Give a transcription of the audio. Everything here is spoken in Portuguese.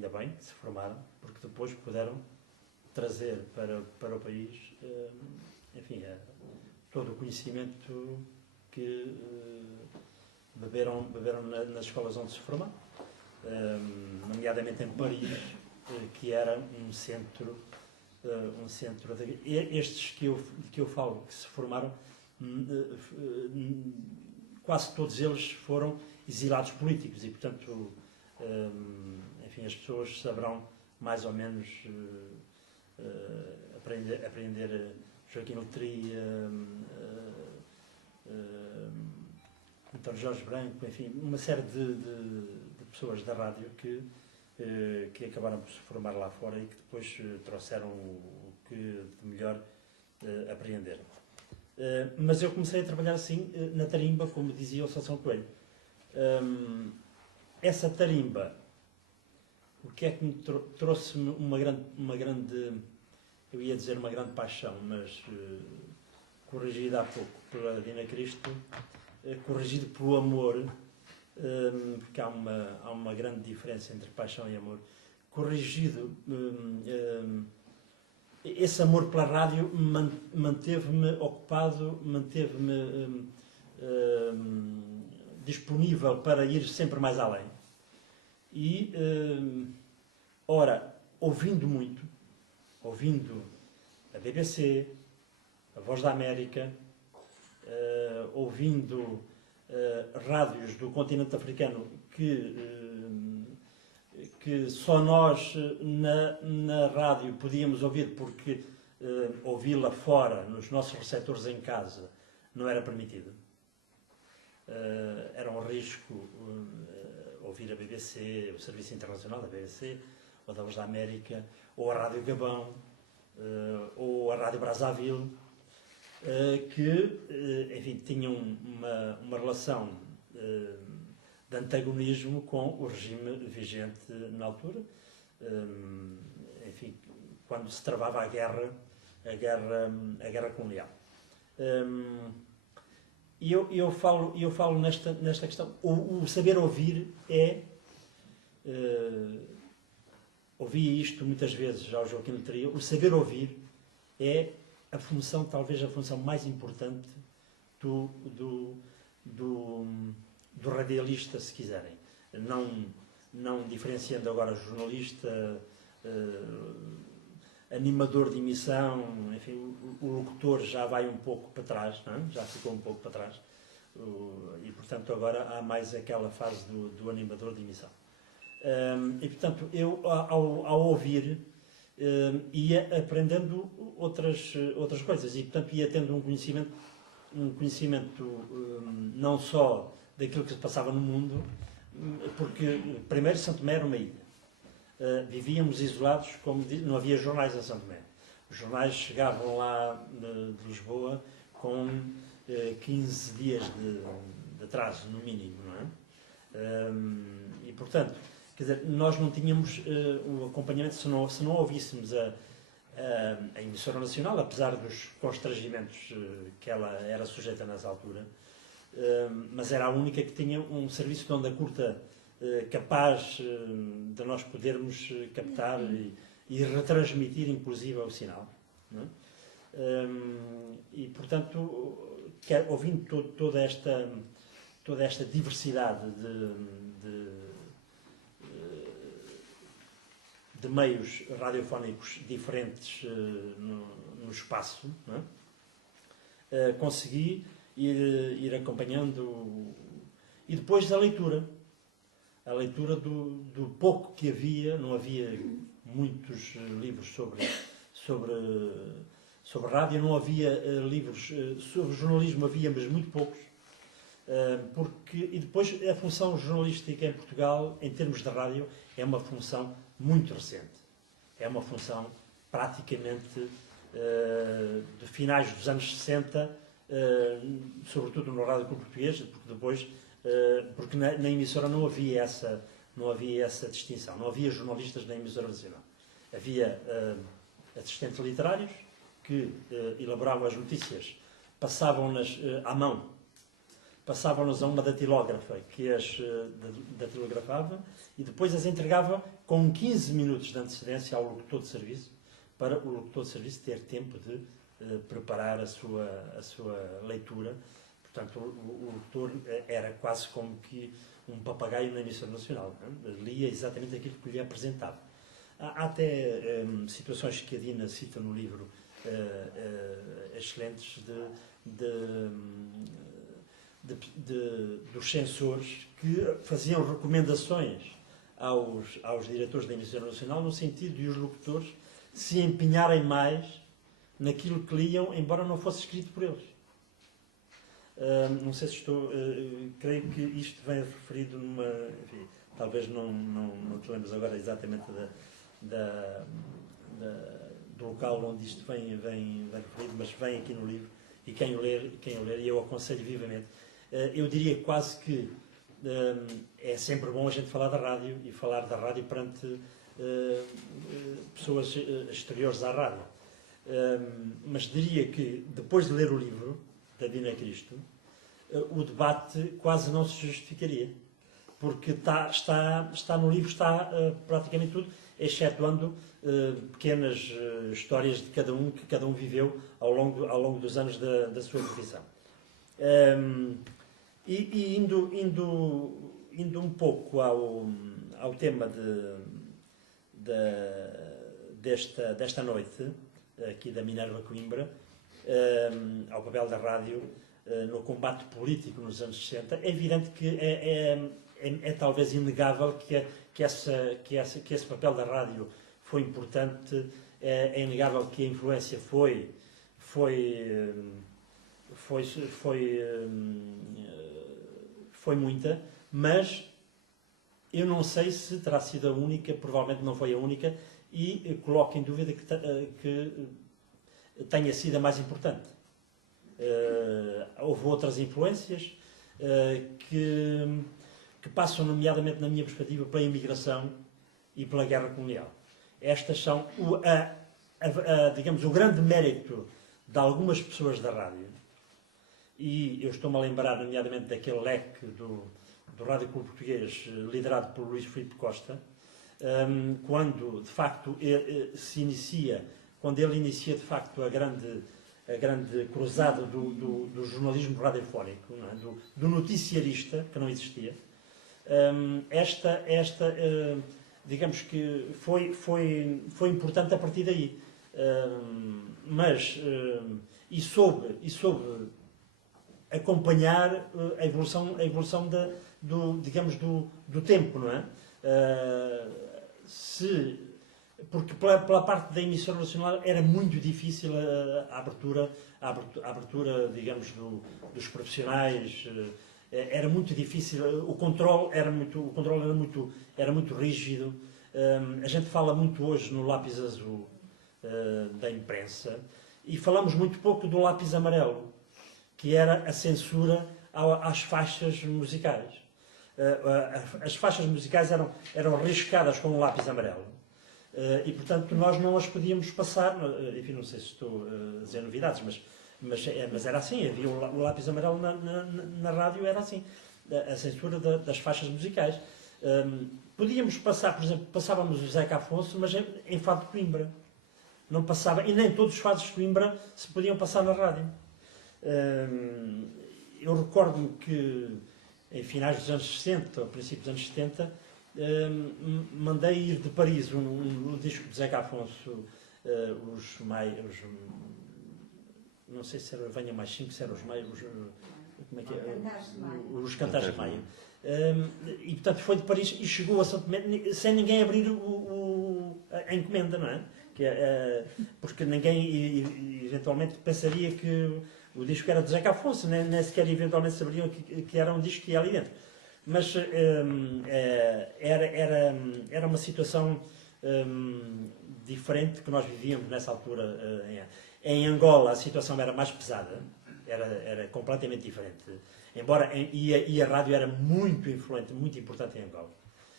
ainda bem que se formaram, porque depois puderam trazer para o país, enfim, todo o conhecimento que beberam nas escolas onde se formaram, nomeadamente em Paris, que era um centro estes que eu falo, que se formaram, quase todos eles foram exilados políticos e, portanto, enfim, as pessoas saberão mais ou menos aprender Joaquim Letria, António Jorge Branco, enfim, uma série de pessoas da rádio que acabaram por se formar lá fora e que depois trouxeram o que de melhor apreenderam. Mas eu comecei a trabalhar assim na tarimba, como dizia o Sansão Coelho. Essa tarimba, o que é que me trouxe-me uma grande, eu ia dizer uma grande paixão, mas corrigida há pouco pela Dina Cristo, corrigido pelo amor, porque há uma grande diferença entre paixão e amor. Corrigido, esse amor pela rádio manteve-me ocupado, manteve-me disponível para ir sempre mais além. E, ora, ouvindo a BBC, a Voz da América, ouvindo rádios do continente africano que só nós na rádio podíamos ouvir, porque ouvi-la fora, nos nossos receptores em casa, não era permitido. Era um risco ouvir a BBC, o Serviço Internacional da BBC, ou da Voz da América, ou a Rádio Gabão, ou a Rádio Brazzaville, que, enfim, tinham uma relação de antagonismo com o regime vigente na altura, enfim, quando se travava a guerra colonial. E eu falo nesta questão. O saber ouvir é... ouvi isto muitas vezes já ao Joaquim Letria. O saber ouvir é a função, talvez a função mais importante do radialista, se quiserem. Não diferenciando agora jornalista, animador de emissão, enfim, o locutor já vai um pouco para trás, não é? Já ficou um pouco para trás, e portanto agora há mais aquela fase do animador de emissão. E portanto eu ao ouvir ia aprendendo outras coisas e portanto ia tendo um conhecimento não só daquilo que se passava no mundo, porque primeiro São Tomé era uma ilha. Vivíamos isolados, como diz, não havia jornais em São Tomé. Os jornais chegavam lá de Lisboa com 15 dias de atraso, no mínimo, não é? E, portanto, quer dizer, nós não tínhamos o acompanhamento, se não ouvíssemos a emissora nacional, apesar dos constrangimentos que ela era sujeita nessa altura, mas era a única que tinha um serviço de onda curta capaz de nós podermos captar e retransmitir, inclusive, o sinal. Não é? E, portanto, ouvindo toda esta diversidade de meios radiofónicos diferentes no espaço, não é? Consegui ir acompanhando. E depois a leitura do pouco que havia. Não havia muitos livros sobre rádio, não havia livros sobre jornalismo, havia, mas muito poucos, e depois a função jornalística em Portugal, em termos de rádio, é uma função muito recente, é uma função praticamente de finais dos anos 60, sobretudo no rádio português, porque na emissora não havia essa distinção, não havia jornalistas na emissora nacional. Havia assistentes literários que elaboravam as notícias, passavam-nas à mão passavam-nos a uma datilógrafa que as datilografava e depois as entregava com 15 minutos de antecedência ao locutor de serviço, para o locutor de serviço ter tempo de preparar a sua leitura. Portanto, o locutor era quase como que um papagaio na emissora nacional, não é? Lia exatamente aquilo que lhe apresentava. Há até situações que a Dina cita no livro excelentes dos censores que faziam recomendações aos diretores da emissora nacional no sentido de os locutores se empenharem mais naquilo que liam, embora não fosse escrito por eles. Não sei se estou... creio que isto vem referido numa... Enfim, talvez não te lembres agora exatamente do local onde isto vem referido, mas vem aqui no livro, e quem o ler, e eu aconselho vivamente. Eu diria quase que é sempre bom a gente falar da rádio, e falar da rádio perante pessoas exteriores à rádio. Mas diria que, depois de ler o livro da Dina Cristo, o debate quase não se justificaria, porque está no livro, está praticamente tudo, excetuando pequenas histórias de cada um, que cada um viveu ao longo dos anos da sua profissão. E indo um pouco ao tema desta noite, aqui da Minerva Coimbra, ao papel da rádio no combate político nos anos 60, é evidente que é talvez inegável que esse papel da rádio foi importante, é inegável que a influência foi muita, mas eu não sei se terá sido a única, provavelmente não foi a única, e coloco em dúvida que tenha sido a mais importante. Houve outras influências que passam, nomeadamente na minha perspectiva, pela imigração e pela guerra colonial. Estas são, digamos, o grande mérito de algumas pessoas da rádio, e eu estou-me a lembrar, nomeadamente, daquele leque do Rádio Clube Português, liderado por Luís Filipe Costa, quando, de facto, quando ele inicia, de facto, a grande cruzada do jornalismo radiofónico, não é? do noticiarista, que não existia. Digamos que foi importante a partir daí. E soube acompanhar a evolução do tempo, não é? Porque pela parte da emissora nacional era muito difícil a abertura, digamos, dos profissionais. Era muito difícil, o controle era muito rígido. A gente fala muito hoje no lápis azul da imprensa, e falamos muito pouco do lápis amarelo, que era a censura às faixas musicais. As faixas musicais eram riscadas com um lápis amarelo. E, portanto, nós não as podíamos passar. Enfim, não sei se estou a dizer novidades, mas era assim. Havia o lápis amarelo na rádio, era assim. A censura das faixas musicais. Podíamos passar, por exemplo, passávamos o Zeca Afonso, mas em Fado de Coimbra. Não passava, e nem todos os fados de Coimbra se podiam passar na rádio. Eu recordo-me que, em finais dos anos 60, ou princípios dos anos 70, mandei ir de Paris um disco de Zeca Afonso, não sei se era Venha Mais 5, se eram os Maio, como é que é? Os Cantares de Maio. E, portanto, foi de Paris e chegou a São Tomé sem ninguém abrir a encomenda, não é? Porque ninguém eventualmente pensaria que o disco era de Zeca Afonso, nem sequer eventualmente saberiam que era um disco que ia ali dentro. Mas era uma situação diferente que nós vivíamos nessa altura. Em Angola a situação era mais pesada, era completamente diferente. Embora, e a rádio era muito influente, muito importante em Angola.